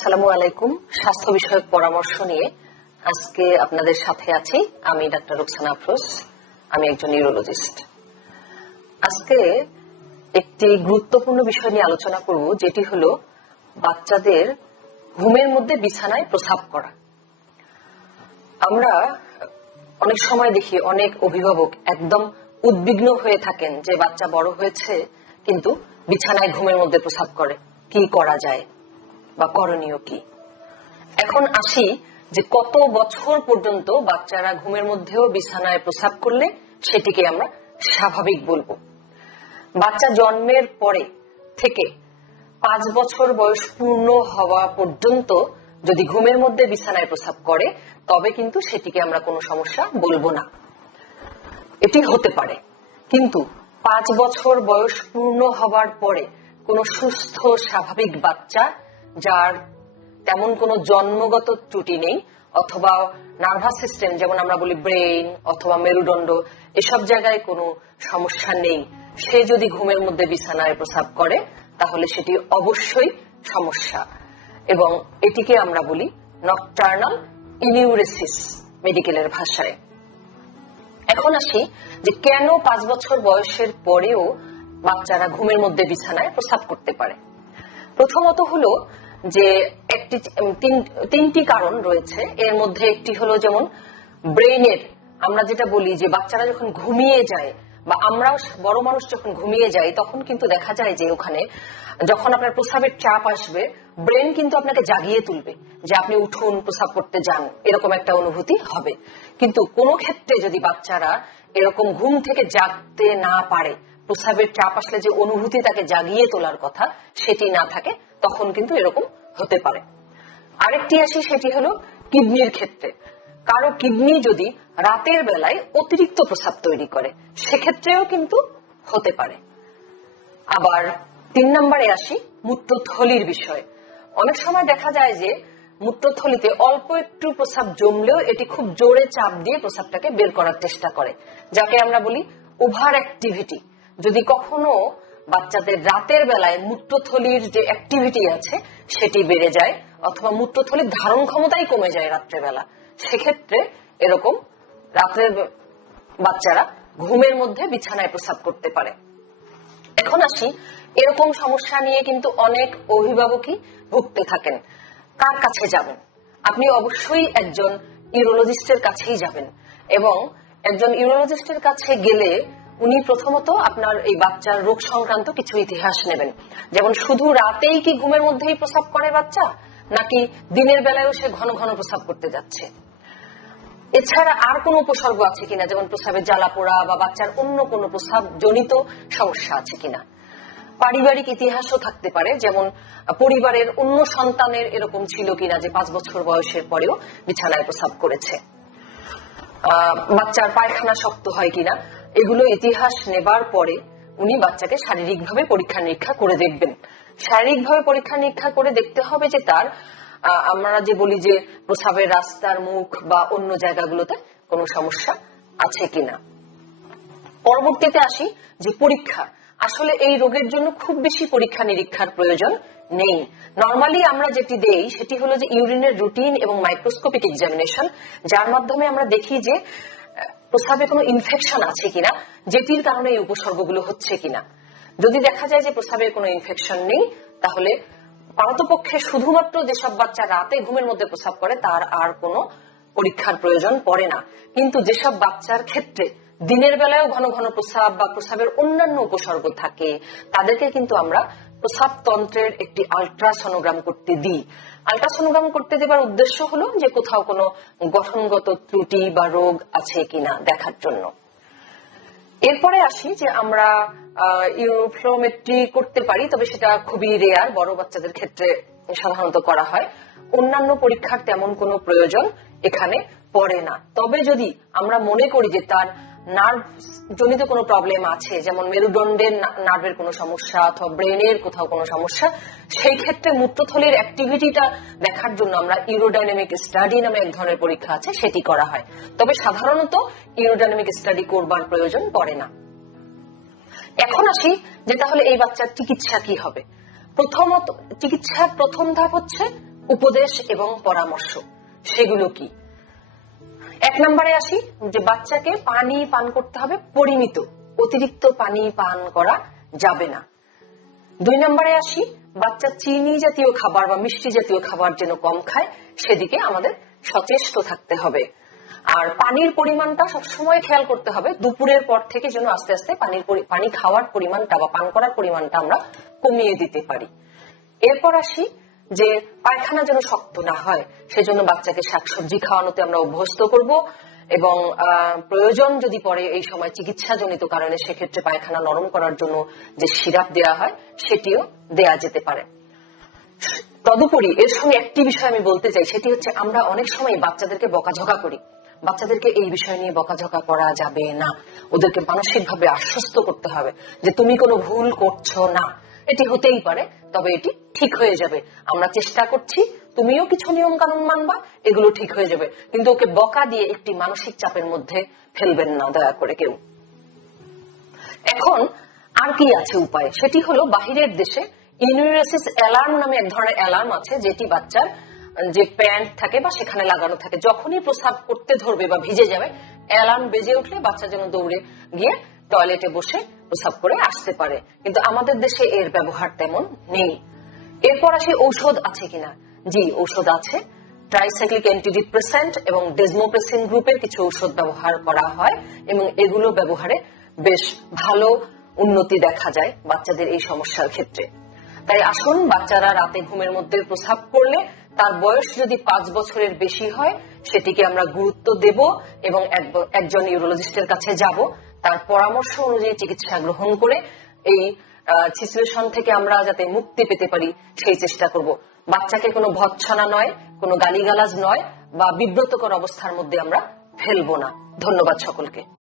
আসসালামু আলাইকুম। স্বাস্থ্য বিষয়ক পরামর্শ নিয়ে আজকে আপনাদের সাথে আছি আমি ডাক্তার রুকসানা আফরোজ, আমি একজন ইউরোলজিস্ট আজকে একটি গুরুত্বপূর্ণ বিষয় নিয়ে আলোচনা করব, যেটি হলো বাচ্চাদের ঘুমের মধ্যে বিছানায় প্রসাব করা। আমরা অনেক সময় দেখি অনেক অভিভাবক একদম উদ্বিগ্ন হয়ে থাকেন যে বাচ্চা বড় হয়েছে, কিন্তু বিছানায় ঘুমের মধ্যে প্রসাব করে। কি করা যায়? বা করণীয় কি? এখন আসি যে কত বছর পর্যন্ত বাচ্চারা ঘুমের মধ্যেও বিছানায় প্রসাব করলে সেটিকে আমরা স্বাভাবিক বলব। বাচ্চা জন্মের পরে থেকে পাঁচ বছর বয়স পূর্ণ হওয়া পর্যন্ত যদি ঘুমের মধ্যে বিছানায় প্রসাব করে, তবে কিন্তু সেটিকে আমরা কোনো সমস্যা বলব না। এটি হতে পারে। কিন্তু পাঁচ বছর বয়স পূর্ণ হবার পরে কোনো সুস্থ, স্বাভাবিক বাচ্চা যার তেমন কোনো জন্মগত ত্রুটি নেই, অথবা নার্ভাস সিস্টেম, যেমন আমরা বলি ব্রেন অথবা মেরুদণ্ড, এসব জায়গায় কোনো সমস্যা নেই। সে যদি ঘুমের মধ্যে বিছানায় প্রসাব করে, তাহলে সেটি অবশ্যই সমস্যা। এবং এটিকে আমরা বলি নকটার্নাল ইনিউরেসিস মেডিকেলের ভাষায়। এখন আসি যে কেন পাঁচ বছর বয়সের পরেও বাচ্চারা ঘুমের মধ্যে বিছানায় প্রসাব করতে পারে। প্রথমত হলো যে একটি তিনটি কারণ রয়েছে। এর মধ্যে একটি হলো যেমন ব্রেইনের, আমরা যেটা বলি যে বাচ্চারা যখন ঘুমিয়ে যায় বা আমরাও বড় মানুষ যখন ঘুমিয়ে যাই তখন কিন্তু দেখা যায় যে ওখানে যখন আপনার প্রসাবের চাপ আসবে ব্রেন কিন্তু আপনাকে জাগিয়ে তুলবে যে আপনি উঠুন প্রসাব করতে যান, এরকম একটা অনুভূতি হবে। কিন্তু কোনো ক্ষেত্রে যদি বাচ্চারা এরকম ঘুম থেকে জাগতে না পারে প্রসাবের চাপ আসলে যে অনুভূতি তাকে জাগিয়ে তোলার কথা, সেটি না থাকে, তখন কিন্তু এরকম হতে পারে। আরেকটি আসি, সেটি হলো কিডনির ক্ষেত্রে। কারও কিডনি যদি রাতের বেলায় অতিরিক্ত প্রসাব তৈরি করে, সেক্ষেত্রেও কিন্তু হতে পারে। আবার তিন নম্বরে আসি, মূত্রথলির বিষয়। অনেক সময় দেখা যায় যে মূত্রথলিতে অল্প একটু প্রসাব জমলেও এটি খুব জোরে চাপ দিয়ে প্রসাবটাকে বের করার চেষ্টা করে, যাকে আমরা বলি ওভার অ্যাক্টিভিটি। যদি কখনো বাচ্চাদের রাতের বেলায় মূত্রথলির যে অ্যাক্টিভিটি আছে, সেটি বেড়ে যায়, অথবা মূত্রথলির ধারণ ক্ষমতাই কমে যায় রাত্রেবেলা। সেক্ষেত্রে এরকম রাতের বাচ্চারা ঘুমের মধ্যে বিছানায় প্রসাব করতে পারে। এখন আসি, এরকম সমস্যা নিয়ে কিন্তু অনেক অভিভাবকই ভুগতে থাকেন। কার কাছে যাবেন? আপনি অবশ্যই একজন ইউরোলজিস্টের কাছেই যাবেন। এবং একজন ইউরোলজিস্টের কাছে গেলে উনি প্রথমত আপনার এই বাচ্চার রোগ সংক্রান্ত কিছু ইতিহাস নেবেন। যেমন শুধু রাতেই কি ঘুমের মধ্যেই প্রসাব করে বাচ্চা, নাকি দিনের বেলায়ও সে ঘন ঘন প্রসাব করতে যাচ্ছে? এছাড়া আর কোন উপসর্গ আছে কিনা? যেমন প্রসাবের জ্বালা পোড়া বা বাচ্চার অন্য কোনো প্রসাব জনিত সমস্যা আছে কিনা? পারিবারিক ইতিহাসও থাকতে পারে, যেমন পরিবারের অন্য সন্তানের এরকম ছিল কিনা যে পাঁচ বছর বয়সের পরেও বিছানায় প্রসাব করেছে। বাচ্চার পায়খানা শক্ত হয় কিনা? এগুলো ইতিহাস নেবার পরে উনি বাচ্চাকে শারীরিকভাবে পরীক্ষা নিরীক্ষা করে দেখবেন। শারীরিকভাবে পরীক্ষা নিরীক্ষা করে দেখতে হবে যে তার আমরা যে বলি যে প্রসাবের রাস্তার মুখ বা অন্য জায়গাগুলোতে কোনো সমস্যা আছে কিনা। পরবর্তীতে আসি যে পরীক্ষা। আসলে এই রোগের জন্য খুব বেশি পরীক্ষা নিরীক্ষার প্রয়োজন নেই। নর্মালি আমরা যেটি দেই সেটি হলো যে ইউরিনের রুটিন এবং মাইক্রোস্কোপিক এক্সামিনেশন যার মাধ্যমে আমরা দেখি যে প্রস্রাবে কোনো ইনফেকশন আছে কিনা যেটির কারণে এই উপসর্গগুলো হচ্ছে কিনা। যদি দেখা যায় যে প্রস্রাবের কোনো ইনফেকশন নেই, তাহলে পারতপক্ষে শুধুমাত্র যেসব বাচ্চা রাতে ঘুমের মধ্যে প্রস্রাব করে, তার আর কোনো পরীক্ষার প্রয়োজন পড়ে না। কিন্তু যেসব বাচ্চার ক্ষেত্রে দিনের বেলায়ও ঘন ঘন প্রস্রাব বা প্রস্রাবের অন্যান্য উপসর্গ থাকে, তাদেরকে কিন্তু আমরা প্রস্রাব তন্ত্রের একটি আলট্রাসনোগ্রাম করতে দিই। আলট্রাসনোগ্রাম করতে দেবার উদ্দেশ্য হলো যে কোথাও কোনো গঠনগত ত্রুটি বা রোগ আছে কিনা দেখার জন্য। এরপরে আসি যে আমরা ইউরোফ্লোমেট্রি করতে পারি, তবে সেটা খুবই রেয়ার বড় বাচ্চাদের ক্ষেত্রে সাধারণত করা হয়। অন্যান্য পরীক্ষার তেমন কোনো প্রয়োজন এখানে পড়ে না। তবে যদি আমরা মনে করি যে তার নার্ভ জনিত কোনো প্রবলেম আছে, যেমন মেরুদণ্ডের নার্ভের কোনো সমস্যা অথবা ব্রেনের কোথাও কোনো সমস্যা, সেই ক্ষেত্রে মূত্রথলির অ্যাক্টিভিটিটা দেখার জন্য আমরা ইউরোডাইনামিক স্টাডি নামে এক ধরনের পরীক্ষা আছে, সেটি করা হয়। তবে সাধারণত ইউরোডাইনামিক স্টাডি করবার প্রয়োজন পড়ে না। এখন আসি যে তাহলে এই বাচ্চার চিকিৎসা কি হবে। প্রথমত, চিকিৎসার প্রথম ধাপ হচ্ছে উপদেশ এবং পরামর্শ। সেগুলো কি? এক নম্বরে আসি, যে বাচ্চাকে পানি পান করতে হবে, পরিমিত। অতিরিক্ত পানি পান করা যাবে না। দুই নম্বরে আসি, বাচ্চা চিনি জাতীয় খাবার বা মিষ্টি জাতীয় খাবার যেন কম খায়, সেদিকে আমাদের সচেষ্ট থাকতে হবে। আর পানির পরিমাণটা সবসময় খেয়াল করতে হবে, দুপুরের পর থেকে যেন আস্তে আস্তে পানির পানি খাওয়ার পরিমাণটা বা পান করার পরিমাণটা আমরা কমিয়ে দিতে পারি। এরপর আসি যে পায়খানা যেন শক্ত না হয়, সেজন্য বাচ্চাকে শাকসবজি খাওয়ানোতে আমরা অভ্যস্ত করব এবং প্রয়োজন যদি পড়ে এই সময় চিকিৎসাজনিত কারণে সেক্ষেত্রে পায়খানা নরম করার জন্য যে সিরাপ দেওয়া হয়, সেটিও দেয়া যেতে পারে। তদুপরি এর সঙ্গে একটি বিষয় আমি বলতে চাই, সেটি হচ্ছে আমরা অনেক সময় বাচ্চাদেরকে বকাঝকা করি। বাচ্চাদেরকে এই বিষয় নিয়ে বকাঝকা করা যাবে না। ওদেরকে মানসিকভাবে আশ্বস্ত করতে হবে যে তুমি কোনো ভুল করছ না। এটি হতেই পারে তবে এটি ঠিক হয়ে যাবে। আমরা চেষ্টা করছি, তুমিও কিছু নিয়ম কানুন মানবা, এগুলো ঠিক হয়ে যাবে। কিন্তু ওকে বকা দিয়ে একটি মানসিক চাপের মধ্যে ফেলবেন না, দয়া করে কেউ। এখন আর কি আছে উপায়? সেটি হলো বাহিরের দেশে ইউনিভার্সিস অ্যালার্ম নামে এক ধরনের অ্যালার্ম আছে, যেটি বাচ্চার যে প্যান্ট থাকে বা সেখানে লাগানো থাকে, যখনই প্রস্রাব করতে ধরবে বা ভিজে যাবে, অ্যালার্ম বেজে উঠলে বাচ্চা যেন দৌড়ে গিয়ে টয়লেটে বসে প্রস্রাব করে আসতে পারে। কিন্তু আমাদের দেশে এর ব্যবহার তেমন নেই। এরপর আসি ঔষধ আছে কিনা? জি, ঔষধ আছে। ট্রাইসাইক্লিক অ্যান্টিডিপ্রেসেন্ট এবং ডেজমোপ্রেসিন গ্রুপের কিছু ঔষধ ব্যবহার করা হয় এবং এগুলো ব্যবহারে বেশ ভালো উন্নতি দেখা যায় বাচ্চাদের এই সমস্যার ক্ষেত্রে। তাই আসুন বাচ্চারা রাতে ঘুমের মধ্যে প্রস্রাব করলে তার বয়স যদি পাঁচ বছরের বেশি হয়, সেটিকে আমরা গুরুত্ব দেব এবং এক- একজন ইউরোলজিস্টের কাছে যাব। তার পরামর্শ অনুযায়ী চিকিৎসা গ্রহণ করে এই সিচুয়েশন থেকে আমরা যাতে মুক্তি পেতে পারি, সেই চেষ্টা করব। বাচ্চাকে কোনো ভৎসনা নয়, কোনো গালিগালাজ নয়, বা বিব্রতকর অবস্থার মধ্যে আমরা ফেলব না। ধন্যবাদ সকলকে।